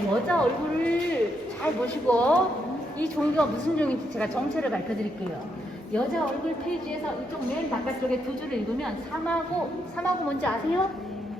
자, 여자 얼굴을 잘 보시고 이 종교가 무슨 종인지 제가 정체를 밝혀드릴게요. 여자 얼굴 페이지에서 이쪽 맨 바깥쪽에 두 줄을 읽으면 삼하고 뭔지 아세요?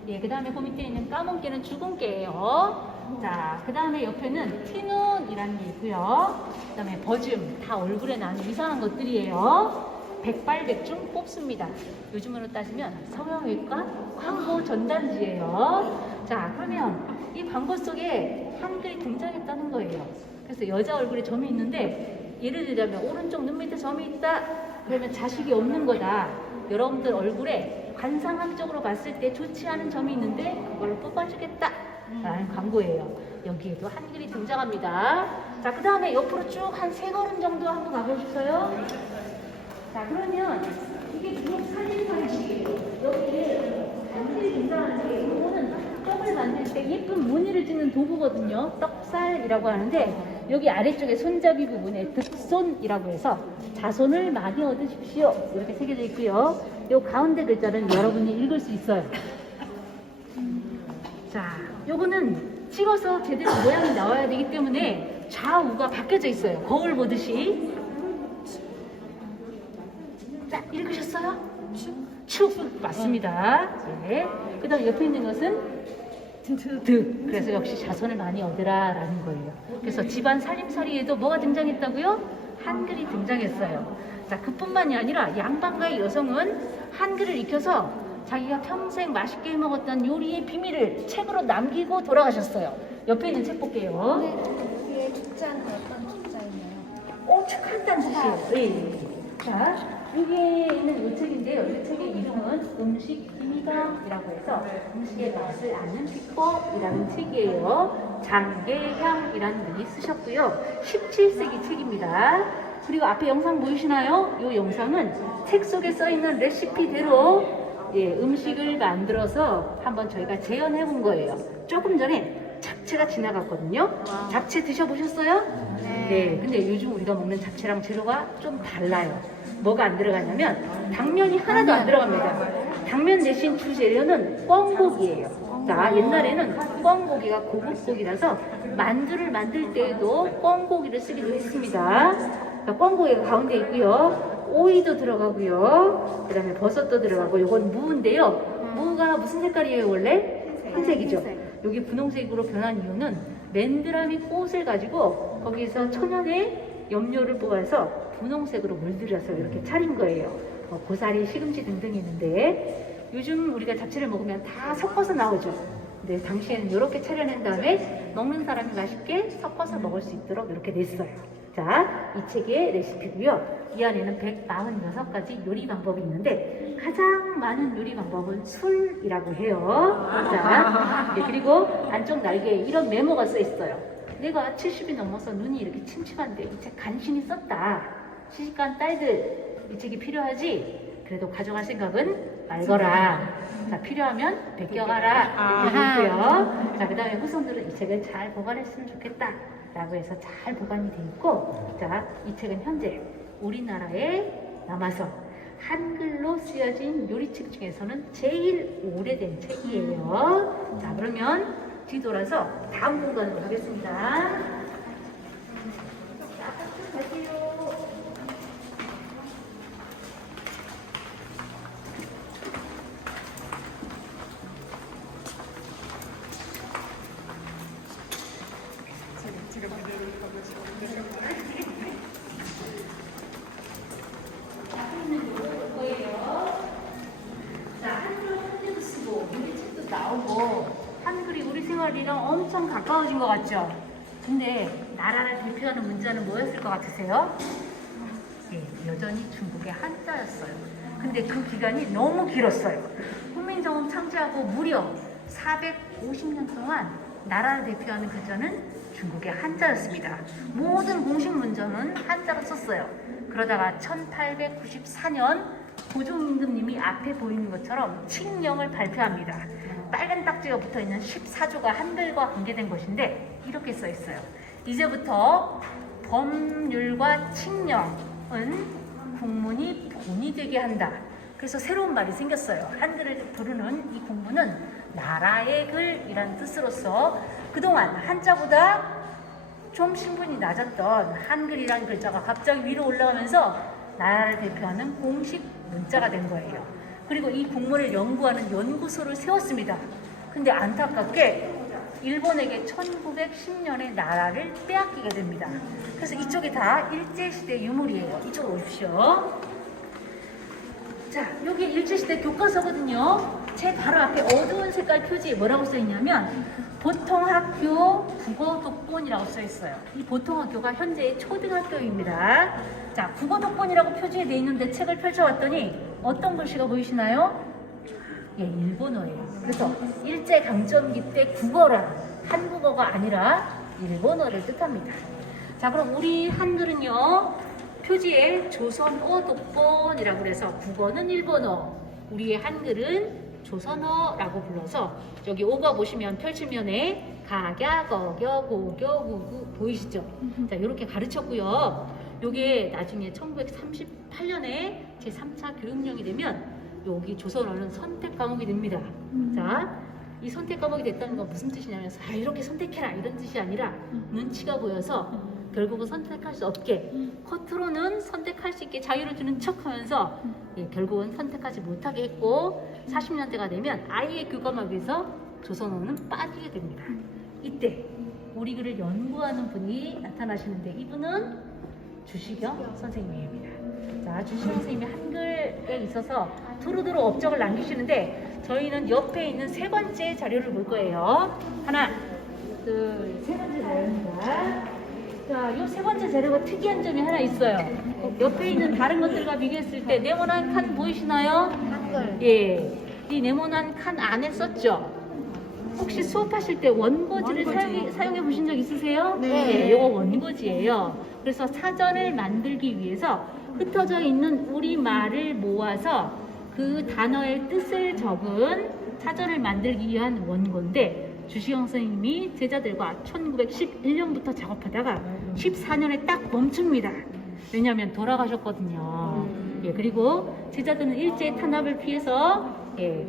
예, 그 다음에 그 밑에 있는 까만 깨는 죽은 깨예요. 자, 그 다음에 옆에는 티눈이라는 게 있고요. 그 다음에 버즘, 다 얼굴에 나는 이상한 것들이에요. 백발백중 뽑습니다. 요즘으로 따지면 성형외과 광고 전단지예요. 자, 그러면 이 광고 속에 한글이 등장했다는 거예요. 그래서 여자 얼굴에 점이 있는데 예를 들자면 오른쪽 눈 밑에 점이 있다. 그러면 자식이 없는 거다. 여러분들 얼굴에 관상학적으로 봤을 때 좋지 않은 점이 있는데 그걸 뽑아주겠다 라는 광고예요. 여기에도 한글이 등장합니다. 자, 그 다음에 옆으로 쭉 한 3걸음 정도 한번 가보실까요? 자, 그러면 이게 주로 사진관이에요. 여기에 한글이 등장하는 게 이거는 떡을 만들 때 예쁜 무늬를 찍는 도구거든요. 떡살이라고 하는데 여기 아래쪽에 손잡이 부분에 득손이라고 해서 자손을 많이 얻으십시오. 이렇게 새겨져 있고요. 이 가운데 글자는 여러분이 읽을 수 있어요. 자, 요거는 찍어서 제대로 모양이 나와야 되기 때문에 좌우가 바뀌어져 있어요. 거울 보듯이. 자, 읽으셨어요? 축 맞습니다. 네. 그 다음 옆에 있는 것은 득. 그래서 역시 자손을 많이 얻으라 라는 거예요. 그래서 집안 살림살이에도 뭐가 등장했다고요? 한글이 등장했어요. 자, 그뿐만이 아니라 양반가의 여성은 한글을 익혀서 자기가 평생 맛있게 해먹었던 요리의 비밀을 책으로 남기고 돌아가셨어요. 옆에 있는 책 볼게요. 여기에 축자는 어떤 축자이나요? 축한다는 뜻이에요. 네. 자, 여기에 있는 이 책인데요. 이 책의 이름은 음식 기미감이라고 해서 음식의 맛을 아는 비법이라는 책이에요. 장계향이라는 분이 쓰셨고요. 17세기 책입니다. 그리고 앞에 영상 보이시나요? 이 영상은 책 속에 써있는 레시피대로 음식을 만들어서 한번 저희가 재현해 본 거예요. 조금 전에 잡채가 지나갔거든요. 잡채 드셔보셨어요? 네. 근데 요즘 우리가 먹는 잡채랑 재료가 좀 달라요. 뭐가 안 들어가냐면 당면이 하나도 안 들어갑니다. 당면 대신 주 재료는 꿩고기예요. 자, 옛날에는 꿩고기가 고급 고기라서 만두를 만들 때에도 꿩고기를 쓰기도 했습니다. 자, 꿩고기가 가운데 있고요. 오이도 들어가고요. 그 다음에 버섯도 들어가고, 이건 무인데요. 무가 무슨 색깔이에요, 원래? 흰색이죠. 여기 분홍색으로 변한 이유는 맨드라미 꽃을 가지고 거기서 천연의 염료를 뽑아서 분홍색으로 물들여서 이렇게 차린 거예요. 고사리, 시금치 등등이 있는데 요즘 우리가 잡채를 먹으면 다 섞어서 나오죠. 근데 당시에는 이렇게 차려낸 다음에 먹는 사람이 맛있게 섞어서 먹을 수 있도록 이렇게 냈어요. 자, 이 책의 레시피고요. 이 안에는 146가지 요리 방법이 있는데 가장 많은 요리 방법은 술이라고 해요. 자, 그리고 안쪽 날개에 이런 메모가 써 있어요. 내가 70이 넘어서 눈이 이렇게 침침한데 이 책 간신히 썼다. 시집간 딸들 이 책이 필요하지? 그래도 가져갈 생각은 말거라. 자, 필요하면 베껴가라. 이렇게 있고요. 자, 그 다음에 후손들은 이 책을 잘 보관했으면 좋겠다 라고 해서 잘 보관이 돼 있고, 자, 이 책은 현재 우리나라에 남아서 한글로 쓰여진 요리책 중에서는 제일 오래된 책이에요. 자, 그러면 뒤돌아서 다음 공간으로 가겠습니다. 자, 갈게요. 나오고 한글이 우리 생활이랑 엄청 가까워진 것 같죠? 근데 나라를 대표하는 문자는 뭐였을 것 같으세요? 예, 여전히 중국의 한자였어요. 근데 그 기간이 너무 길었어요. 훈민정음 창제하고 무려 450년 동안 나라를 대표하는 글자는 중국의 한자였습니다. 모든 공식 문서는 한자로 썼어요. 그러다가 1894년 고종임금님이 앞에 보이는 것처럼 칙령을 발표합니다. 빨간 딱지가 붙어있는 14조가 한글과 관계된 것인데 이렇게 써 있어요. 이제부터 법률과 칙령은 국문이 본이 되게 한다. 그래서 새로운 말이 생겼어요. 한글을 부르는 이 공부는 나라의 글이라는 뜻으로서 그동안 한자보다 좀 신분이 낮았던 한글이라는 글자가 갑자기 위로 올라가면서 나라를 대표하는 공식 문자가 된 거예요. 그리고 이 국문을 연구하는 연구소를 세웠습니다. 근데 안타깝게 일본에게 1910년에 나라를 빼앗기게 됩니다. 그래서 이쪽이 다 일제시대 유물이에요. 이쪽으로 오십시오. 자, 여기 일제시대 교과서거든요. 제 바로 앞에 어두운 색깔 표지에 뭐라고 써있냐면 보통학교 국어독본이라고 써있어요. 이 보통학교가 현재의 초등학교입니다. 자, 국어독본이라고 표지에 돼 있는데 책을 펼쳐봤더니 어떤 글씨가 보이시나요? 예, 일본어예요. 그래서 일제강점기 때 국어란 한국어가 아니라 일본어를 뜻합니다. 자, 그럼 우리 한글은요, 표지에 조선어 독본이라고 그래서 국어는 일본어, 우리의 한글은 조선어라고 불러서 여기 오가 보시면 펼칠면에 가갸, 거겨, 고겨, 구구 보이시죠? 자, 이렇게 가르쳤고요. 요게 나중에 1938년에 제3차 교육령이 되면 여기 조선어는 선택 과목이 됩니다. 자, 이 선택 과목이 됐다는 건 무슨 뜻이냐면 이렇게 선택해라 이런 뜻이 아니라 눈치가 보여서 결국은 선택할 수 없게 겉으로는 선택할 수 있게 자유를 주는 척하면서 결국은 선택하지 못하게 했고 40년대가 되면 아예 교과목에서 조선어는 빠지게 됩니다. 이때 우리 글을 연구하는 분이 나타나시는데 이분은 주시경 선생님입니다. 자, 주시경 선생님이 한글에 있어서 두루두루 업적을 남기시는데 저희는 옆에 있는 세 번째 자료를 볼 거예요. 하나, 둘, 세 번째 자료입니다. 자, 이 세 번째 자료가 특이한 점이 하나 있어요. 옆에 있는 다른 것들과 비교했을 때 네모난 칸 보이시나요? 한글. 예, 이 네모난 칸 안에 썼죠? 혹시 수업하실 때 원고지를 사용해 보신 적 있으세요? 네. 이거 원고지예요. 그래서 사전을 만들기 위해서 흩어져 있는 우리말을 모아서 그 단어의 뜻을 적은 사전을 만들기 위한 원고인데 주시경 선생님이 제자들과 1911년부터 작업하다가 14년에 딱 멈춥니다. 왜냐하면 돌아가셨거든요. 예, 그리고 제자들은 일제의 탄압을 피해서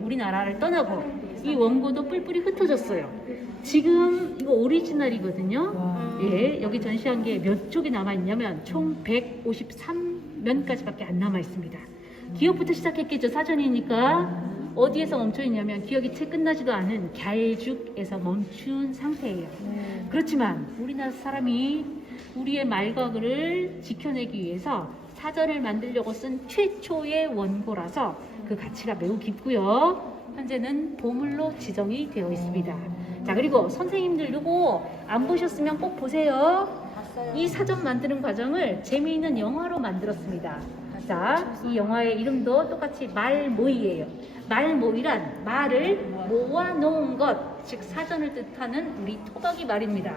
우리나라를 떠나고 이 원고도 뿔뿔이 흩어졌어요. 지금 이거 오리지널이거든요. 예, 여기 전시한 게 몇 쪽이 남아있냐면 총 153면까지밖에 안 남아있습니다. 기억부터 시작했겠죠. 사전이니까. 어디에서 멈춰있냐면 기억이 채 끝나지도 않은 갸일죽에서 멈춘 상태예요. 그렇지만 우리나라 사람이 우리의 말과 글을 지켜내기 위해서 사전을 만들려고 쓴 최초의 원고라서 그 가치가 매우 깊고요. 현재는 보물로 지정이 되어 있습니다. 자, 그리고 선생님들 요거 안 보셨으면 꼭 보세요. 이 사전 만드는 과정을 재미있는 영화로 만들었습니다. 자, 이 영화의 이름도 똑같이 말모이예요. 말모이란 말을 모아놓은 것, 즉 사전을 뜻하는 우리 토박이 말입니다.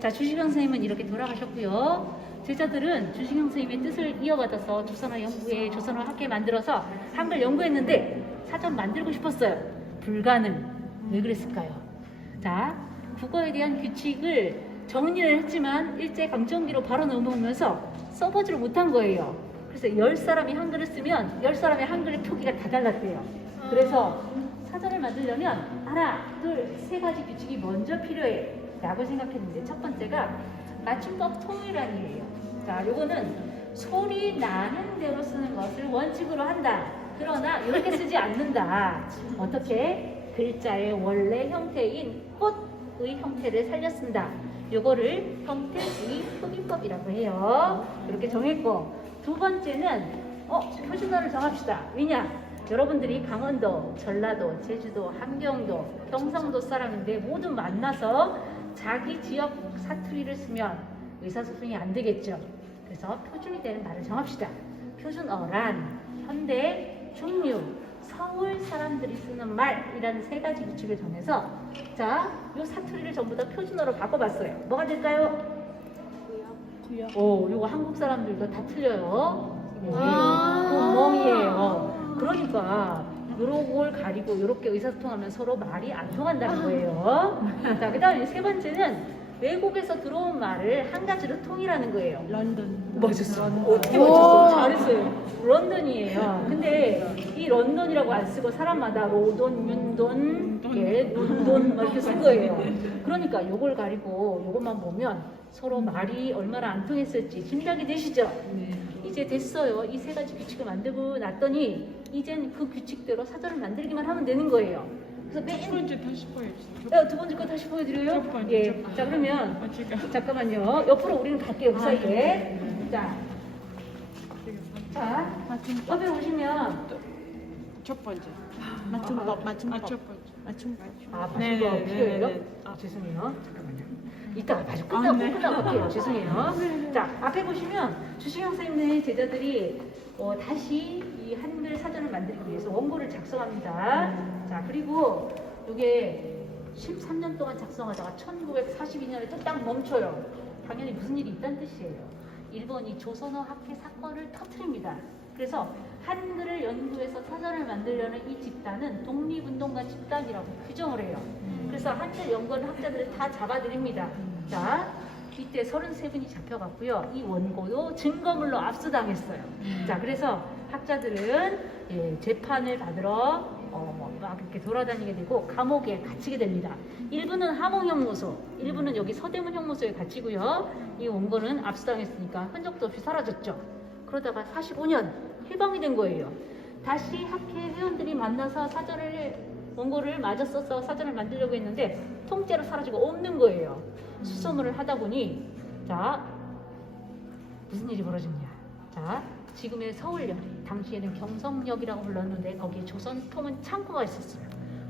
자, 주시경 선생님은 이렇게 돌아가셨고요. 제자들은 주시경 선생님의 뜻을 이어받아서 조선어 연구회, 조선어 학회 만들어서 한글 연구했는데 사전 만들고 싶었어요. 불가능. 왜 그랬을까요? 자, 국어에 대한 규칙을 정리를 했지만 일제강점기로 바로 넘어오면서 써보지를 못한 거예요. 그래서 10사람이 한글을 쓰면 10사람의 한글의 표기가 다 달랐대요. 그래서 사전을 만들려면 하나, 둘, 세 가지 규칙이 먼저 필요해 라고 생각했는데 첫 번째가 맞춤법 통일안이에요. 자, 요거는 소리 나는 대로 쓰는 것을 원칙으로 한다. 그러나 이렇게 쓰지 않는다. 어떻게? 글자의 원래 형태인 꽃의 형태를 살렸습니다. 요거를 형태주의 표기법이라고 해요. 이렇게 정했고 두 번째는 표준어를 정합시다. 왜냐? 여러분들이 강원도, 전라도, 제주도, 함경도, 경상도 사람인데 모두 만나서 자기 지역 사투리를 쓰면 의사소통이 안 되겠죠. 그래서 표준이 되는 말을 정합시다. 표준어란 현대, 중류, 서울 사람들이 쓰는 말이라는 세 가지 규칙을 정해서 자, 요 사투리를 전부 다 표준어로 바꿔봤어요. 뭐가 될까요? 요거 한국 사람들도 다 틀려요. 멍이에요. 그러니까 요걸 가리고 이렇게 의사소통하면 서로 말이 안 통한다는 거예요. 자, 그 다음에 세 번째는 외국에서 들어온 말을 한 가지로 통일하는 거예요. 런던. 맞았어. 어떻게 맞췄어? 잘했어요. 런던이에요. 근데 이 런던이라고 안 쓰고 사람마다 로돈, 윤돈, 논돈 이렇게 쓴 거예요. 그러니까 요걸 가리고 요것만 보면 서로 말이 얼마나 안 통했을지 짐작이 되시죠? 이제 됐어요. 이 세 가지 규칙을 만들고 났더니 이젠 그 규칙대로 사전을 만들기만 하면 되는 거예요. 그래서 첫 번째 다시 보여주세요. 두 번째 거 다시 보여드려요? 첫 번째, 예. 첫 번째. 자 그러면 제가 잠깐만요. 옆으로 우리는 갈게요. 그 사이에. 자, 옆에 보시면 첫 번째. 맞춤법. 첫 번째. 맞춤법 네, 네, 필요해요? 네, 네. 죄송해요. 잠깐만요. 이따 마저 끝나고 할게요. 죄송해요. 자, 앞에 보시면 주시영 선생님의 제자들이 다시 이 한글 사전을 만들기 위해서 원고를 작성합니다. 자, 그리고 이게 13년 동안 작성하다가 1942년에 또 딱 멈춰요. 당연히 무슨 일이 있다는 뜻이에요. 일본이 조선어 학회 사건을 터뜨립니다. 그래서 한글을 연구해서 사전을 만들려는 이 집단은 독립운동가 집단이라고 규정을 해요. 그래서 한글 연구하는 학자들을 다 잡아들입니다. 자, 이때 33분이 잡혀갔고요. 이 원고도 증거물로 압수당했어요. 자, 그래서 학자들은 재판을 받으러 막 이렇게 돌아다니게 되고 감옥에 갇히게 됩니다. 일부는 함흥형무소, 일부는 여기 서대문 형무소에 갇히고요. 이 원고는 압수당했으니까 흔적도 없이 사라졌죠. 그러다가 45년 해방이 된 거예요. 다시 학회 회원들이 만나서 원고를 마저 써서 사전을 만들려고 했는데 통째로 사라지고 없는 거예요. 수소문을 하다 보니 자 무슨 일이 벌어졌냐. 자, 지금의 서울역, 당시에는 경성역이라고 불렀는데 거기에 조선통은 창고가 있었어요.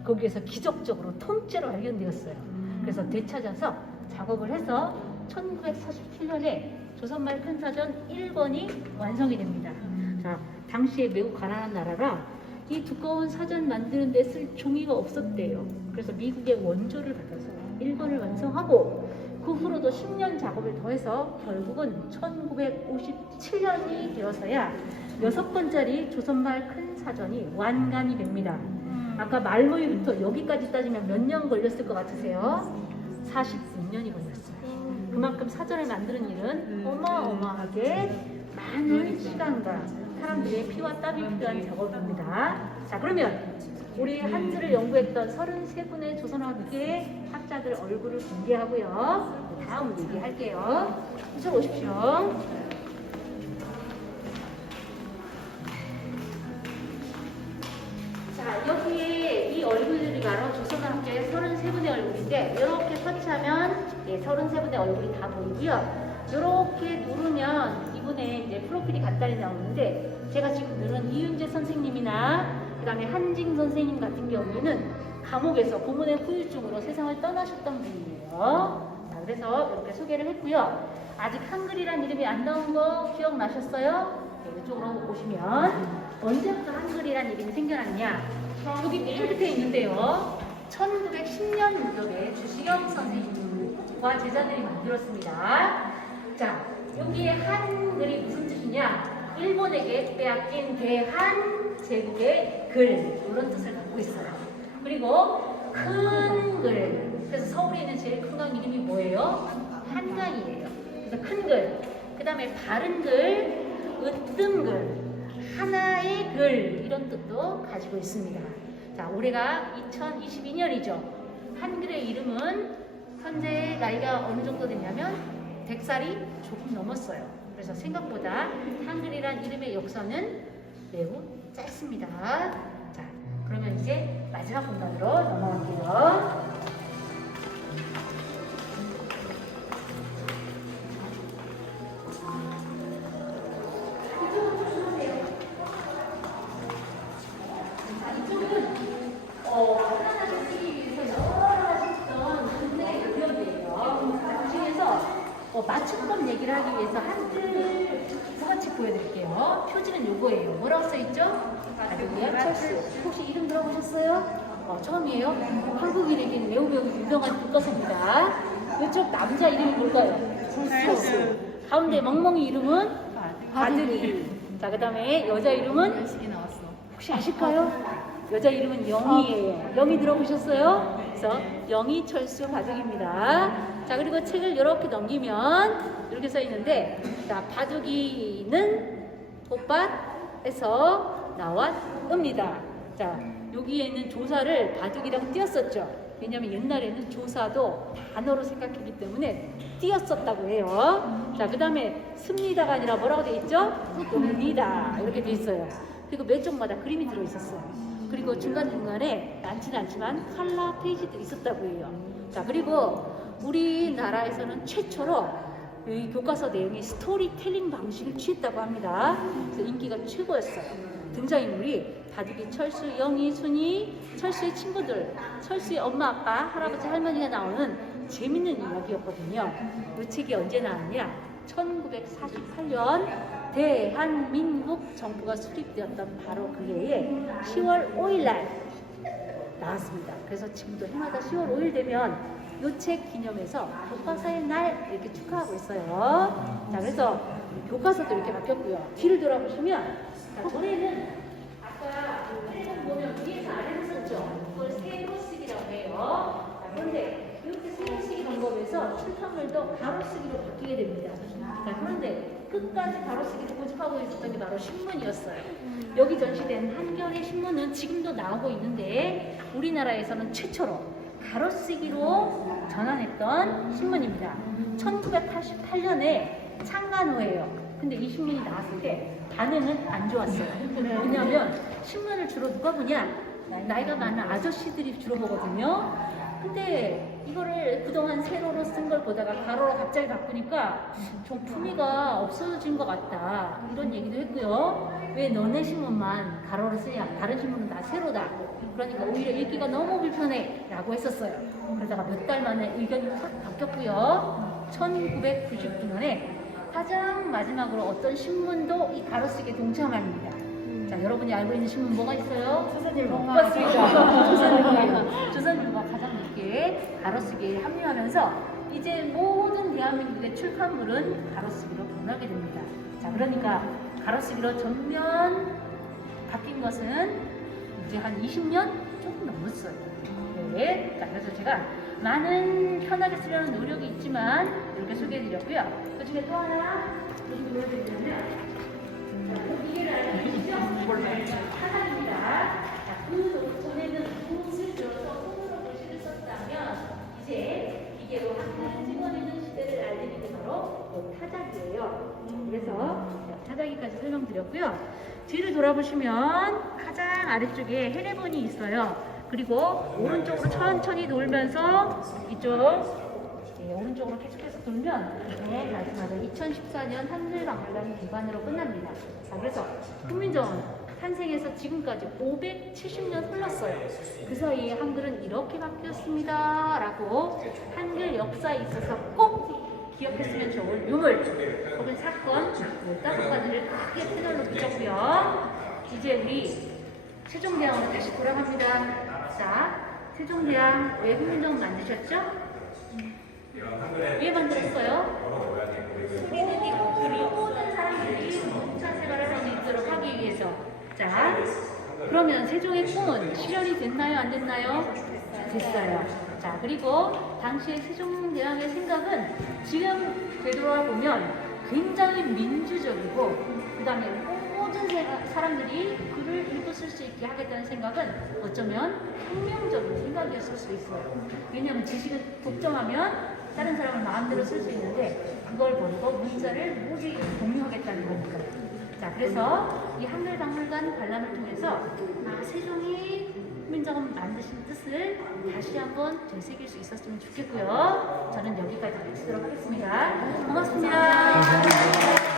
거기에서 기적적으로 통째로 발견되었어요. 그래서 되찾아서 작업을 해서 1947년에 조선말 큰사전 1권이 완성이 됩니다. 자, 당시에 매우 가난한 나라라 이 두꺼운 사전 만드는 데 쓸 종이가 없었대요. 그래서 미국의 원조를 받아서 1권을 완성하고 그 후로도 10년 작업을 더해서 결국은 1957년이 되어서야 6권짜리 조선말 큰 사전이 완간이 됩니다. 아까 말모이부터 여기까지 따지면 몇 년 걸렸을 것 같으세요? 46년이 걸렸어요. 그만큼 사전을 만드는 일은 어마어마하게 많은 시간과 사람들의 피와 땀이 필요한 작업입니다. 자, 그러면 우리 한글을 연구했던 33분의 조선학계 학자들 얼굴을 공개하고요. 다음 얘기할게요. 이쪽 오십시오. 자, 여기에 이 얼굴들이 바로 조선학계의 33분의 얼굴인데 이렇게 터치하면 33분의 얼굴이 다 보이고요. 이렇게 누르면 이분의 이제 프로필이 간단히 나오는데 제가 지금 누른 이윤재 선생님이나 그 다음에 한징 선생님 같은 경우에는 감옥에서 고문의 후유증으로 세상을 떠나셨던 분이에요. 자, 그래서 이렇게 소개를 했고요. 아직 한글이란 이름이 안 나온 거 기억나셨어요? 네, 이쪽으로 오시면 언제부터 한글이란 이름이 생겨났냐? 여기 맨 끝에 있는데요. 1910년 무렵에 주시영 선생님과 제자들이 만들었습니다. 자, 여기에 한글이 무슨 뜻이냐? 일본에게 빼앗긴 대한 제국의 글, 이런 뜻을 갖고 있어요. 그리고 큰 글, 그래서 서울에 있는 제일 큰 강 이름이 뭐예요? 한강이에요. 그래서 큰 글, 그 다음에 바른 글, 으뜸 글, 하나의 글, 이런 뜻도 가지고 있습니다. 자, 올해가 2022년이죠. 한글의 이름은 현재 나이가 어느 정도 되냐면 100살이 조금 넘었어요. 그래서 생각보다 한글이란 이름의 역사는 매우 짧습니다. 자, 그러면 이제 마지막 공간으로 넘어갈게요. 맞춤법 얘기를 하기 위해서 한글 부가책 보여드릴게요. 표지는 요거예요. 뭐라고 써있죠? 철수. 혹시 이름 들어보셨어요? 처음이에요? 한국인에게는 매우 유명한 교과서입니다. 이쪽 남자 이름이 뭘까요? 철수. 가운데 멍멍이 이름은 바드리. 자, 그 다음에 여자 이름은 혹시 아실까요? 여자 이름은 영희예요. 영희 들어보셨어요? 그래서 영희철수 바둑입니다. 자, 그리고 책을 이렇게 넘기면 이렇게 써 있는데, 자, 바둑이는 꽃밭에서 나왔습니다. 자, 여기에는 조사를 바둑이랑 띄었었죠. 왜냐면 옛날에는 조사도 단어로 생각했기 때문에 띄었었다고 해요. 자, 그 다음에 습니다가 아니라 뭐라고 돼 있죠? 옵니다. 이렇게 돼 있어요. 그리고 몇 쪽마다 그림이 들어 있었어요. 그리고 중간중간에 많지는 않지만 컬러 페이지도 있었다고 해요. 자, 그리고 우리나라에서는 최초로 이 교과서 내용이 스토리텔링 방식을 취했다고 합니다. 그래서 인기가 최고였어요. 등장인물이 바둑이 철수, 영희, 순이, 철수의 친구들, 철수의 엄마, 아빠, 할아버지, 할머니가 나오는 재밌는 이야기였거든요. 이 책이 언제 나왔냐? 1948년 대한민국 정부가 수립되었던 바로 그 해에 10월 5일 날 나왔습니다. 그래서 지금도 해마다 10월 5일 되면 이 책 기념해서 교과서의 날 이렇게 축하하고 있어요. 자, 그래서 교과서도 이렇게 바뀌었고요. 뒤를 돌아보시면, 자, 전에는 아까 그 보면 위에서 아래로 썼죠. 그걸 세로쓰기라고 해요. 자, 그런데 이렇게 세로쓰기 방법에서 출판물도 가로쓰기로 바뀌게 됩니다. 자, 그런데 끝까지 가로쓰기를 고집하고 있었던 게 바로 신문이었어요. 여기 전시된 한겨레 신문은 지금도 나오고 있는데 우리나라에서는 최초로 가로쓰기로 전환했던 신문입니다. 1988년에 창간호예요. 근데 이 신문이 나왔을 때 반응은 안 좋았어요. 왜냐하면 신문을 주로 누가 보냐? 나이가 많은 아저씨들이 주로 보거든요. 근데 이거를 그동안 세로로 쓴 걸 보다가 가로로 갑자기 바꾸니까 좀 품위가 없어진 것 같다, 이런 얘기도 했고요. 왜 너네 신문만 가로로 쓰냐, 다른 신문은 다 세로다, 그러니까 오히려 읽기가 너무 불편해 라고 했었어요. 그러다가 몇 달 만에 의견이 확 바뀌었고요. 1999년에 가장 마지막으로 어떤 신문도 이 가로쓰기에 동참합니다. 자, 여러분이 알고 있는 신문 뭐가 있어요? 조선일보. 맞습니다. 조선일보. 조선일보가 가장 늦게 가로쓰기에 합류하면서 이제 모든 대한민국의 출판물은 가로쓰기로 변하게 됩니다. 자, 그러니까 가로쓰기로 전면 바뀐 것은 이제 한 20년 조금 넘었어요. 네. 자, 그래서 제가 많은 편하게 쓰려는 노력이 있지만 이렇게 소개해드렸고요. 그 중에 또 하나 보여드리려면, 이게 알려주시죠? 사상입니다. 자, 그 전에는 붓을 들어서 손으로 글씨를 썼다면 이제 기계로 한글 찍어내는 시대를 알리는 게 바로 타자기예요. 그래서 타자기까지 설명드렸고요. 뒤를 돌아보시면 가장 아래쪽에 해례본이 있어요. 그리고 오른쪽으로 천천히 돌면서 이쪽, 오른쪽으로 계속해서 돌면 마지막에 2014년 한글박물관 개관으로 끝납니다. 자, 그래서 훈민정음 탄생에서 지금까지 570년 흘렀어요. 그 사이에 한글은 이렇게 바뀌었습니다 라고 한글 역사에 있어서 꼭 기억했으면 좋을 유물 혹은 사건 15가지를 크게 패널로 붙였고요. 이제 우리 세종대왕으로 다시 돌아갑니다. 자, 세종대왕 왜 훈민정음 만드셨죠? 왜 만들었어요? 우리는 모든 사람들이 문천 생활을 할 수 있도록 하기 위해서. 자, 그러면 세종의 꿈은 실현이 됐나요? 안 됐나요? 됐어요. 자, 그리고 당시에 세종대왕의 생각은 지금 되돌아보면 굉장히 민주적이고, 그 다음에 모든 사람들이 글을 읽고 쓸 수 있게 하겠다는 생각은 어쩌면 혁명적인 생각이었을 수 있어요. 왜냐하면 지식을 독점하면 다른 사람을 마음대로 쓸 수 있는데 그걸 버리고 문자를 모두 공유하겠다는 거니까. 자, 그래서 이 한글박물관 관람을 통해서 세종이 훈민정음 만드신 뜻을 다시 한번 되새길 수 있었으면 좋겠고요. 저는 여기까지 마치도록 하겠습니다. 고맙습니다.